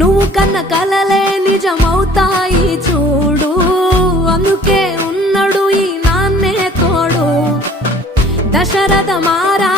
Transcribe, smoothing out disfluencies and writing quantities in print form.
నువ్వు కన్న కలలే నిజమవుతాయి చూడు, అందుకే ఉన్నాడు ఈ నాన్నే తోడు. దశరథ మారా